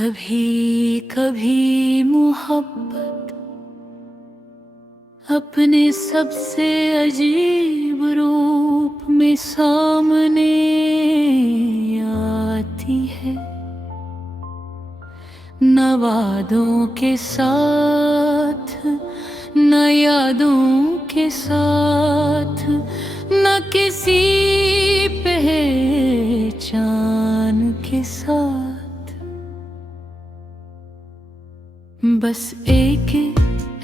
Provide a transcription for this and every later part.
कभी कभी मोहब्बत अपने सबसे अजीब रूप में सामने आती है। न वादों के साथ, न यादों के साथ, न किसी पहचान के साथ, बस एक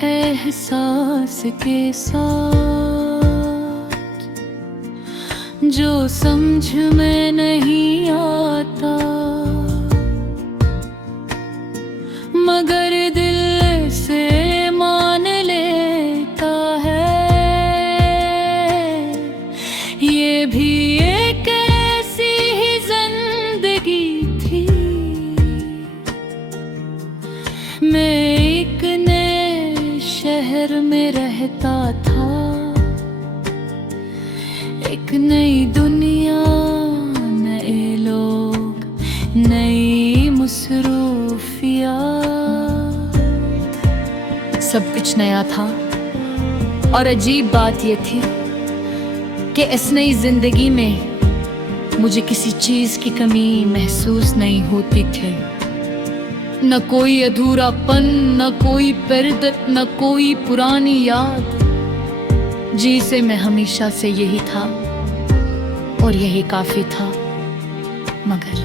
एहसास के साथ जो समझ में नहीं आता, मगर दिल से मान लेता है। ये भी एक ऐसी ही जिंदगी थी। मैं एक नए शहर में रहता था, एक नई दुनिया, नए लोग, नई मसरूफियात, सब कुछ नया था। और अजीब बात ये थी कि इस नई जिंदगी में मुझे किसी चीज की कमी महसूस नहीं होती थी। न कोई अधूरापन, न कोई पर्दत, न कोई पुरानी याद। जी से मैं हमेशा से यही था और यही काफी था। मगर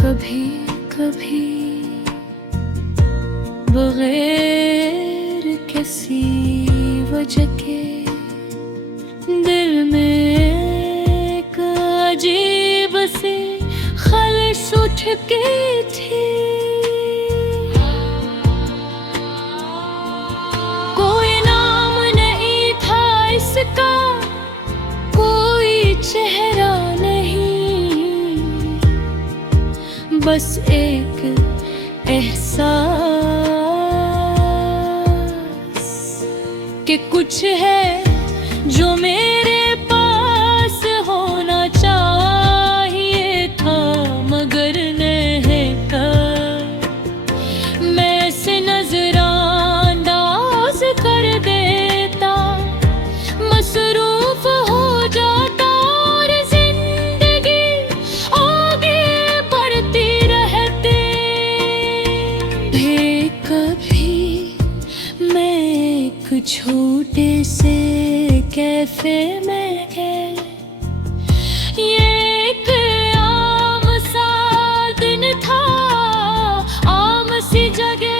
कभी कभी बगैर किसी वजह के दिल में एक अजीब सी खलश उठती थी। इसका कोई चेहरा नहीं, बस एक एहसास कि कुछ है जो मेरे पास होना चाहिए था, मगर नहीं कर मैं से नजरअंदाज कर देता, मसरूफ हो जाता और जिंदगी आगे बढ़ती रहती। कभी मैं एक छोटे से कैफे में गया, ये एक आम सा दिन था, आम सी जगह,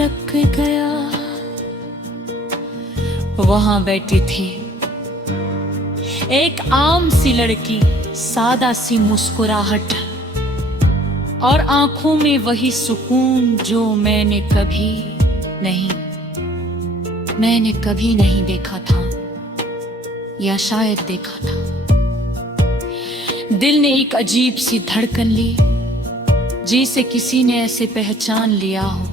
रख गया। वहां बैठी थी एक आम सी लड़की, सादा सी मुस्कुराहट और आंखों में वही सुकून जो मैंने कभी नहीं देखा था, या शायद देखा था। दिल ने एक अजीब सी धड़कन ली, जिसे किसी ने ऐसे पहचान लिया हो,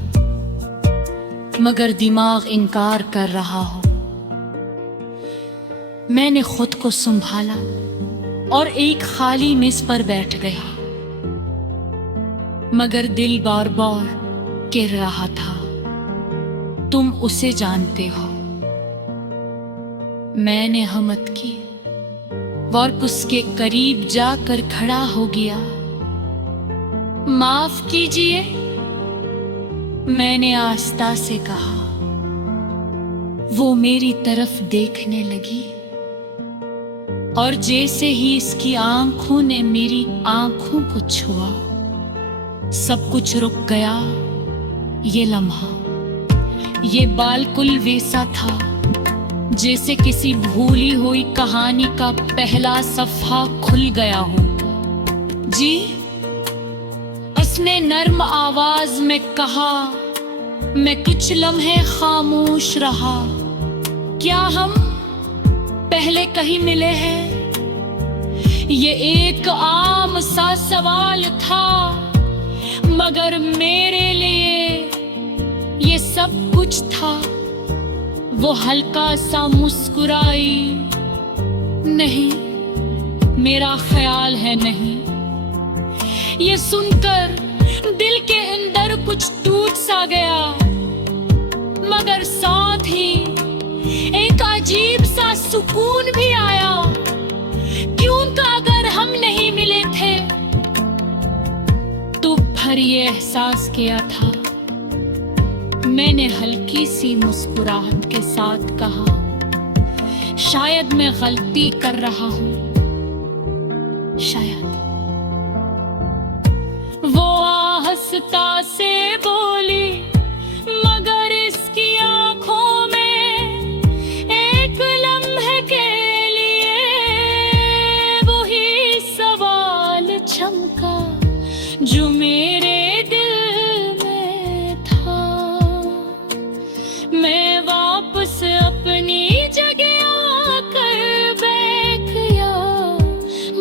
मगर दिमाग इनकार कर रहा हो। मैंने खुद को संभाला और एक खाली मेज पर बैठ गया, मगर दिल बार बार कह रहा था, तुम उसे जानते हो। मैंने हिम्मत की और उसके करीब जाकर खड़ा हो गया। माफ कीजिए, मैंने आस्था से कहा। वो मेरी तरफ देखने लगी और जैसे ही इसकी आंखों ने मेरी आंखों को छुआ, सब कुछ रुक गया। ये लम्हा, ये बिल्कुल वैसा था जैसे किसी भूली हुई कहानी का पहला सफ़ा खुल गया हो। जी, उसने नर्म आवाज में कहा। मैं कुछ लम्हे खामोश रहा। क्या हम पहले कहीं मिले हैं? ये एक आम सा सवाल था, मगर मेरे लिए वो हल्का सा मुस्कुराई, नहीं मेरा ख्याल है नहीं। ये सुनकर दिल के अंदर कुछ टूट सा गया, मगर साथ ही एक अजीब सा सुकून भी आया। क्यों तो अगर हम नहीं मिले थे तो भर ये एहसास किया था। मैंने हल्की सी मुस्कुराहट के साथ कहा, शायद मैं गलती कर रहा हूं, शायद। वो आहिस्ता से बोली, मगर इसकी आंखों में एक लम्हे के लिए वही सवाल चमका जो मेरे दिल में था। मैं वापस अपनी जगह आकर बैठ गया,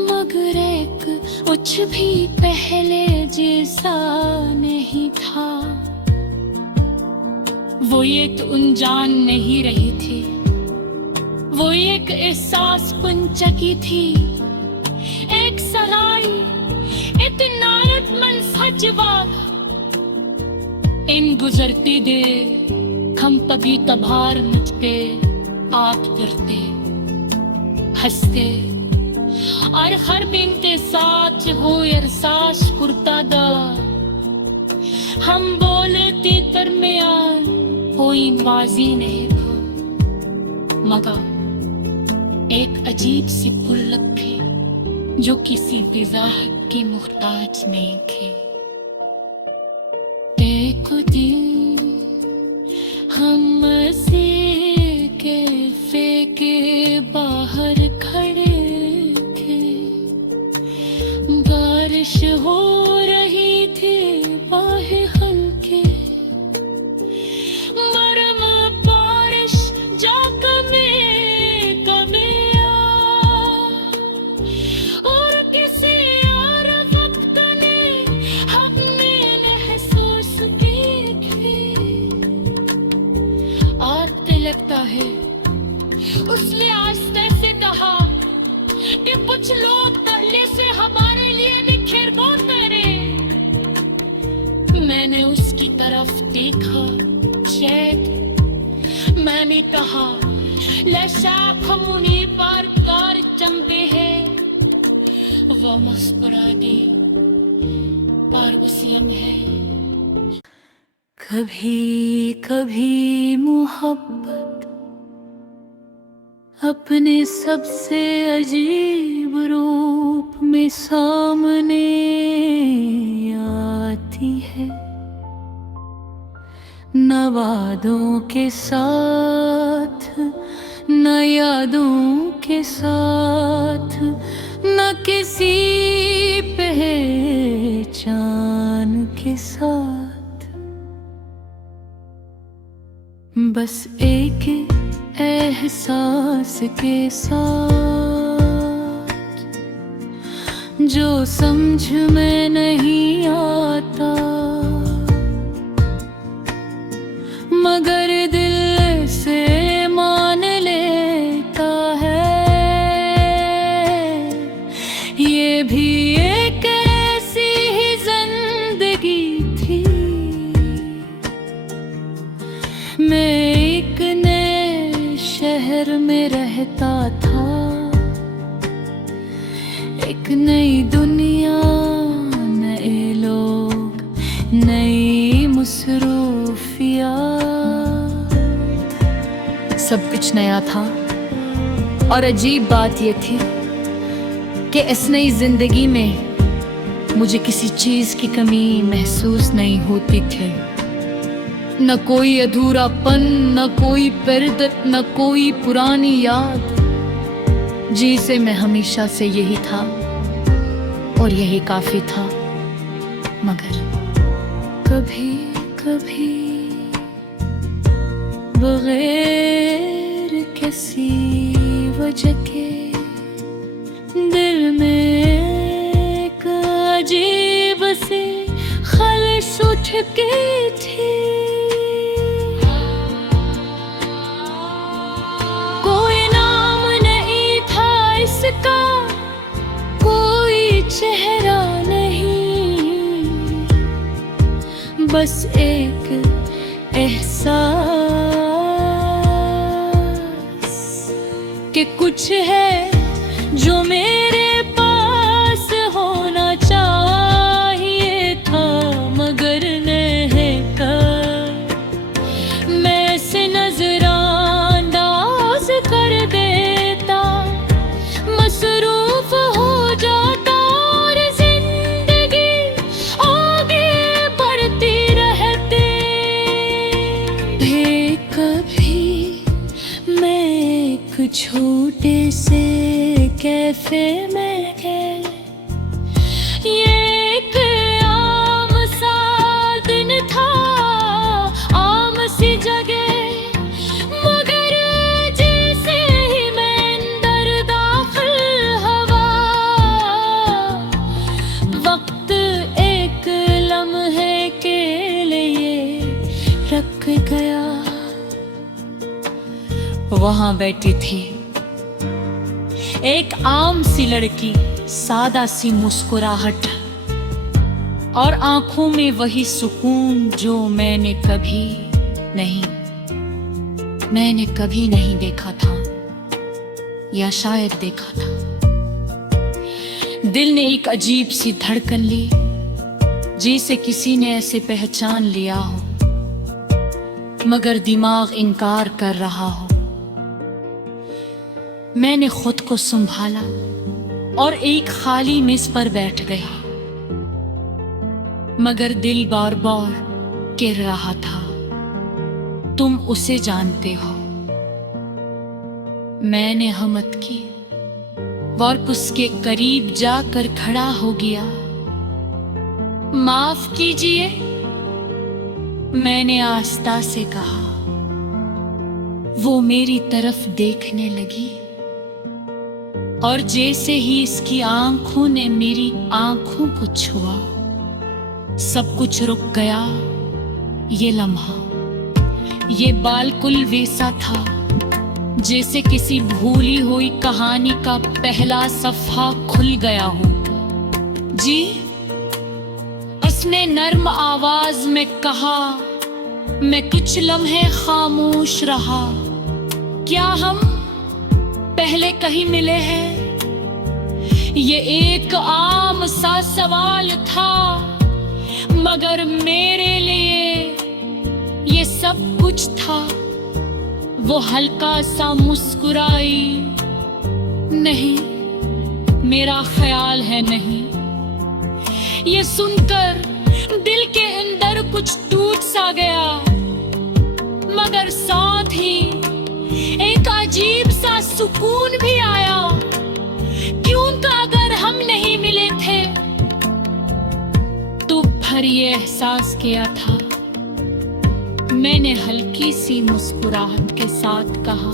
मगर एक कुछ भी पहले जैसा नहीं था। वो ये तो अनजान नहीं रही थी, वो एक एहसास पंचकी थी, एक सराई इतनायतमंद सा जवाब। इन गुजरती दे हम कभी तबार मुझ पे आप करते हंसते, और हर बिनते साथ हो एहसास कुर्ता दा। हम बोलते दरमियान कोई माजी नहीं था, मगर एक अजीब सी गुल्लक थी जो किसी वजाहत की मुहताज नहीं थी। एक दिन हम मस्जिद के फेंके बाहर खड़े थे, बारिश हो रही थी बाहें हल्के, मरम बारिश जा कमे और किसी और वक्त ने हमने महसूस की थी। आते लगता है उसने आस्ते से कहा कि कुछ लोग पहले से हमारे लिए भी खिरगोश करे। मैंने उसकी तरफ देखा, शायद मैंने कहा लशाख मुनी पर कार चंबे है। वह मुस्कुरा दी, पर वसीयम है। कभी कभी मोहब्बत अपने सबसे अजीब रूप में सामने आती है, न वादों के साथ, न यादों के साथ, न किसी पहचान के साथ, बस एक एहसास के साथ जो समझ में नहीं आता, मगर दिल से मान लेता है। ये भी एक ऐसी ही जिंदगी थी। मैं एक नए शहर में रहता था, एक नई दुनिया, नए लोग, नई मसरूफियात। सब कुछ नया था, और अजीब बात ये थी कि इस नई जिंदगी में मुझे किसी चीज की कमी महसूस नहीं होती थी। न कोई अधूरापन, न कोई पर्दत, न कोई पुरानी याद। जी से मैं हमेशा से यही था और यही काफी था, मगर कभी कभी बगैर किसी वजह के दिल में एक अजीब सी खलश उठ के थी। चेहरा नहीं, बस एक एहसास कि कुछ है जो मेरे पास होना चाहिए था, मगर नहीं कर मैं से नजरअंदाज कर देता, मसरूफ हो जाता और जिंदगी आगे बढ़ती रहती। कभी मैं एक छोटे से कैफे में गए, ये एक आम सा दिन था, आम सी जगह, मगर जैसे ही मैं अंदर दाखिल हुआ, वक्त एक लम्हे के लिए रुक गया। वहां बैठी थी एक आम सी लड़की, सादा सी मुस्कुराहट और आंखों में वही सुकून जो मैंने कभी नहीं देखा था, या शायद देखा था। दिल ने एक अजीब सी धड़कन ली, जैसे किसी ने ऐसे पहचान लिया हो, मगर दिमाग इनकार कर रहा हो। मैंने खुद को संभाला और एक खाली मेज पर बैठ गया, मगर दिल बार बार कह रहा था, तुम उसे जानते हो। मैंने हिम्मत की और उसके करीब जाकर खड़ा हो गया। माफ कीजिए, मैंने आस्था से कहा। वो मेरी तरफ देखने लगी और जैसे ही इसकी आंखों ने मेरी आंखों को छुआ, सब कुछ रुक गया। ये लम्हा, ये बिल्कुल वैसा था जैसे किसी भूली हुई कहानी का पहला सफ़ा खुल गया हो। जी, उसने नर्म आवाज में कहा। मैं कुछ लम्हे खामोश रहा। क्या हम पहले कहीं मिले हैं? ये एक आम सा सवाल था, मगर मेरे लिए ये सब कुछ था। वो हल्का सा मुस्कुराई। नहीं, मेरा ख्याल है नहीं। ये सुनकर दिल के अंदर कुछ टूट सा गया, मगर साथ ही एक अजीब सा सुकून भी आया। क्योंकि अगर हम नहीं मिले थे तो फिर ये एहसास किया था। मैंने हल्की सी मुस्कुराहट के साथ कहा,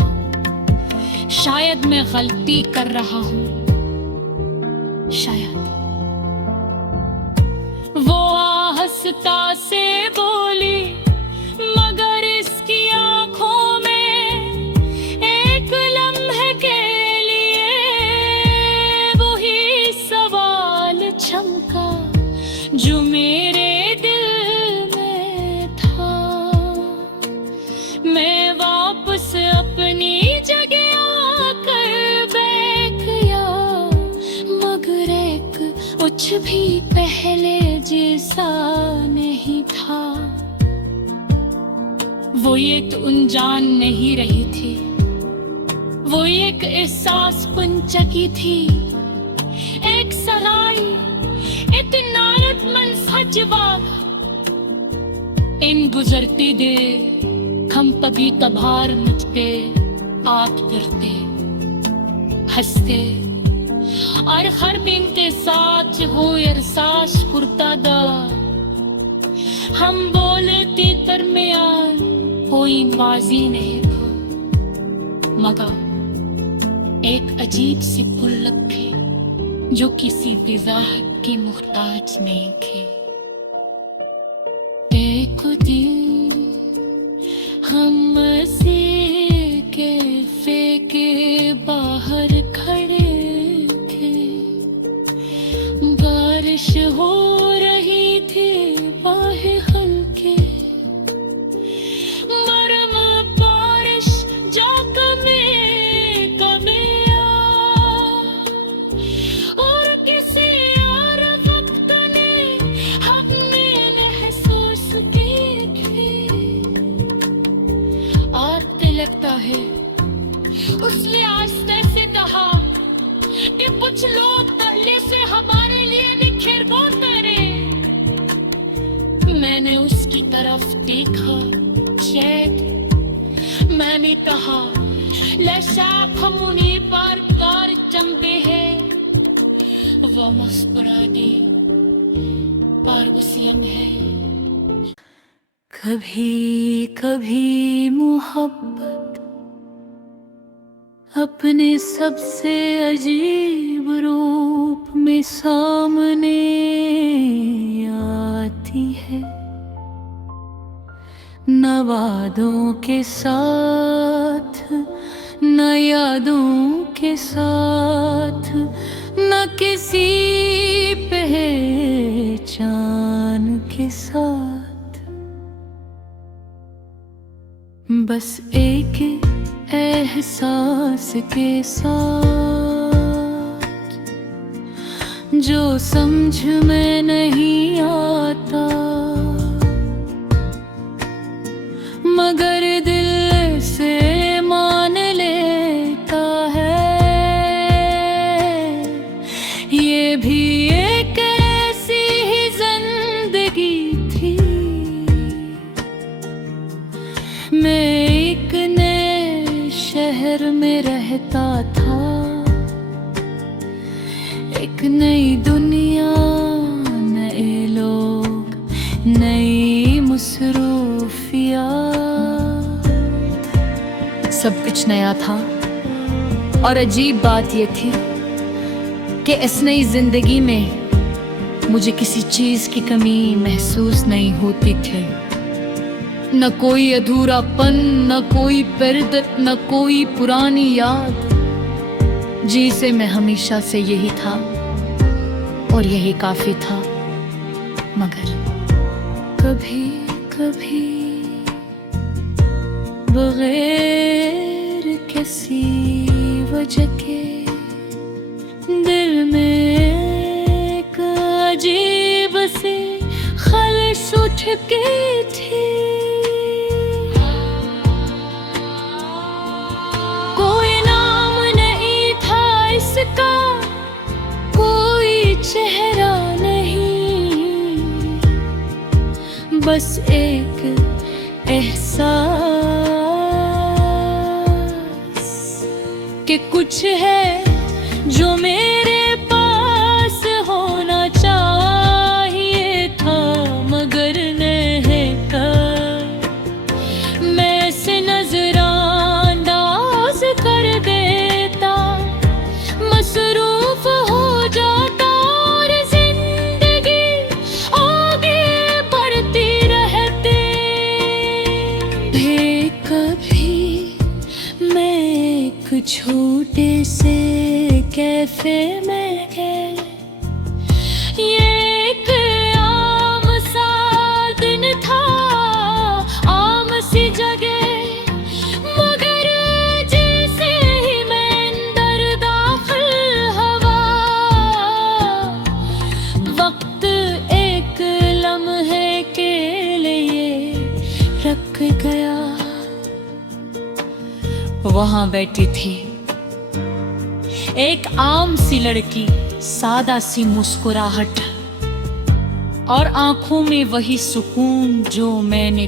शायद मैं गलती कर रहा हूं, शायद। वो आहिस्ता से बोली, मगर इसकी आंखों में एक लम्हे के लिए वही सवाल चमका जो मेरे दिल में था। मैं वापस अपनी जगह आकर बैठ गया, मगर एक कुछ भी पहले जैसा नहीं था। वो एक अनजान नहीं रही थी, वो एक एहसास पंचकी थी, एक सराई, एक नारदमंद सा जवाब। इन गुजरती दे हम कभी तबार मचते, आप करते, हंसते और हर दिन के साथ हो एहसास पुरतादा। हम बोलते दरमियान कोई माजी नहीं था, मगर एक अजीब सी खुल्लक थी जो किसी वजाहत की मुहताज नहीं थी। एक दिन हम मस्जिद कैफे के बाहर खड़े थे, लगता है उसने आस्ते से कहा कि कुछ लोग पहले से हमारे लिए भी खिरगोन करे। मैंने उसकी तरफ देखा, शायद मैंने कहा लशाख मुनि पर कार चंबे है। वह मुस्कुराती पर उसी यंग है। कभी कभी मोहब्बत अपने सबसे अजीब रूप में सामने आती है। न वादों के साथ, न यादों के साथ, न किसी पहचान के साथ, बस एक एहसास के साथ जो समझ में नहीं आता, मगर दिल से मान लेता है। ये भी एक ऐसी ही जिंदगी थी। मैं एक नए शहर में रहता था, एक नई दुनिया, नए लोग, नई मुसरूफिया। सब कुछ नया था और अजीब बात ये थी कि इस नई जिंदगी में मुझे किसी चीज की कमी महसूस नहीं होती थी। न कोई अधूरापन, न कोई पर्दत, न कोई पुरानी याद। जी से मैं हमेशा से यही था और यही काफी था। मगर कभी कभी बगैर किसी वजह के दिल में एक अजीब सी खलश उठ गई थी। कोई नाम नहीं था इसका, कोई चेहरा नहीं, बस एक एहसास कि कुछ है जो मेरे पास होना चाहिए था, मगर नहीं कर मैं से नजरअंदाज कर देता, मसरूफ हो जाता और जिंदगी आगे बढ़ती रहती। कभी मैं एक छोटे से कैफे में गया, ये एक आम सा दिन था, आम सी जगह, मगर जैसे ही मैं अंदर दाखिल हुआ, वक्त एक लम्हे के लिए रुक गया। वहां बैठी थी एक आम सी लड़की, सादा सी मुस्कुराहट और आंखों में वही सुकून जो मैंने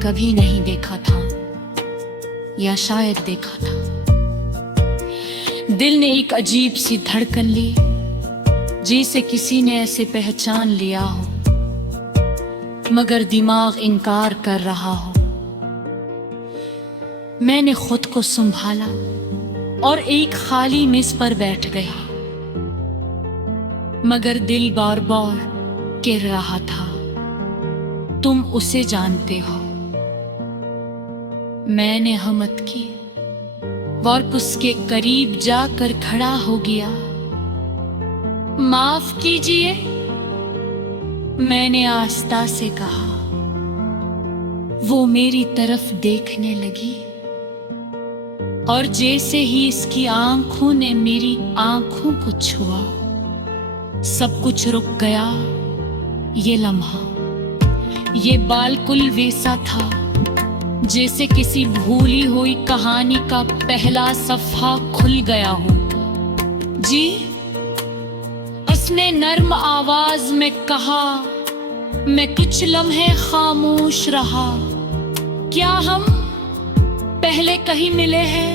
कभी नहीं देखा था, या शायद देखा था। दिल ने एक अजीब सी धड़कन ली, जैसे किसी ने ऐसे पहचान लिया हो, मगर दिमाग इनकार कर रहा हो। मैंने खुद को संभाला और एक खाली मेज पर बैठ गया, मगर दिल बार बार कह रहा था, तुम उसे जानते हो। मैंने हिम्मत की और उसके करीब जाकर खड़ा हो गया। माफ कीजिए, मैंने आस्था से कहा। वो मेरी तरफ देखने लगी और जैसे ही इसकी आंखों ने मेरी आंखों को छुआ, सब कुछ रुक गया। ये लम्हा ये बालकुल वैसा था जैसे किसी भूली हुई कहानी का पहला सफ़ा खुल गया हो। जी, उसने नर्म आवाज में कहा। मैं कुछ लम्हे खामोश रहा। क्या हम पहले कहीं मिले हैं?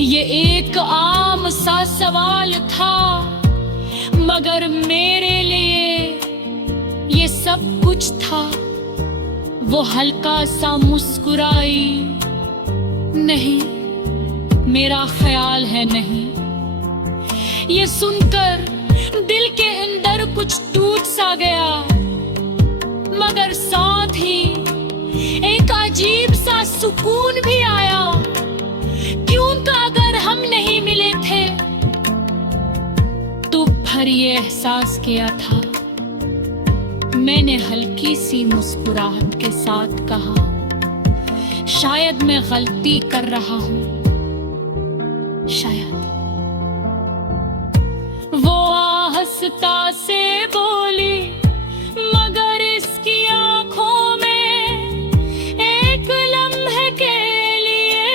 ये एक आम सा सवाल था, मगर मेरे लिए ये सब कुछ था। वो हल्का सा मुस्कुराई। नहीं, मेरा ख्याल है नहीं। ये सुनकर दिल के अंदर कुछ टूट सा गया, मगर साथ ही एक अजीब सा सुकून भी आया। क्योंकि अगर हम नहीं मिले थे तो फिर ये एहसास किया था। मैंने हल्की सी मुस्कुराहट के साथ कहा, शायद मैं गलती कर रहा हूं, शायद। वो आहिस्ता से बोली, मगर इसकी आंखों में एक लम्हे के लिए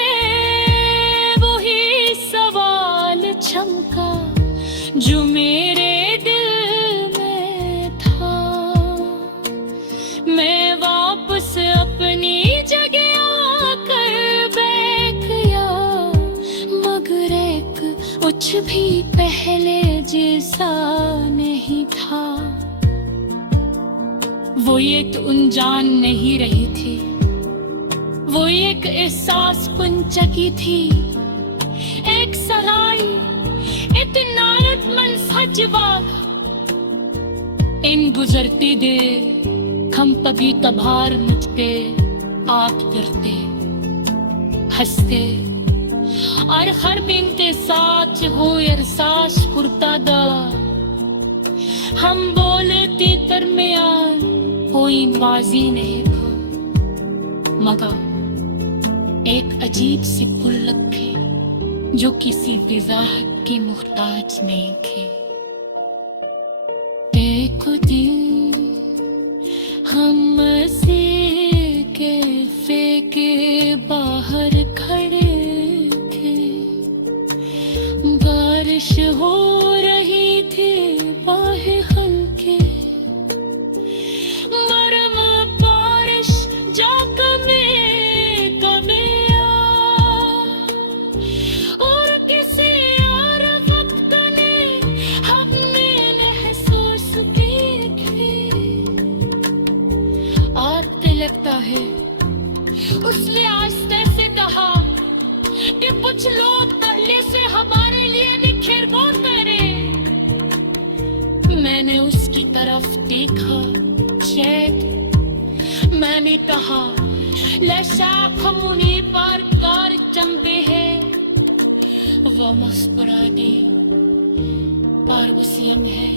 वही सवाल चमका जो मेरे दिल में था। मैं वापस अपनी जगह आकर बैठ गया, मगर एक कुछ भी पहले जैसा नहीं था। वो एक अनजान नहीं रही थी, वो एक एहसास पंचकी थी, एक सराई, एक नारदमन सजवाग। इन गुजरती दे हम कभी कभार मुझके आप डरते हंसते और हर बिनते साथ हो एहसास कुर्ता दा। हम बोलते दरमियान कोई बाजी नहीं था, मगर एक अजीब सी गुल्लक थी जो किसी वजाहत की मुहताज नहीं थी। एक दिन हम कैफे के बाहर खड़े थे। बारिश हो रही थी, बाहें हल्के मरम बारिश जा कमे और किसी और वक्त ने हमने महसूस की थी। आपको लगता है उसने आस्ते से कहा कि कुछ लोग पहले से हमारे लिए भी खिरबों करे। मैंने उसकी तरफ देखा, शायद मैंने कहा लशाख मुनी पर कार चंबे है। वो मुस्कुरा दी, पर वसीयम है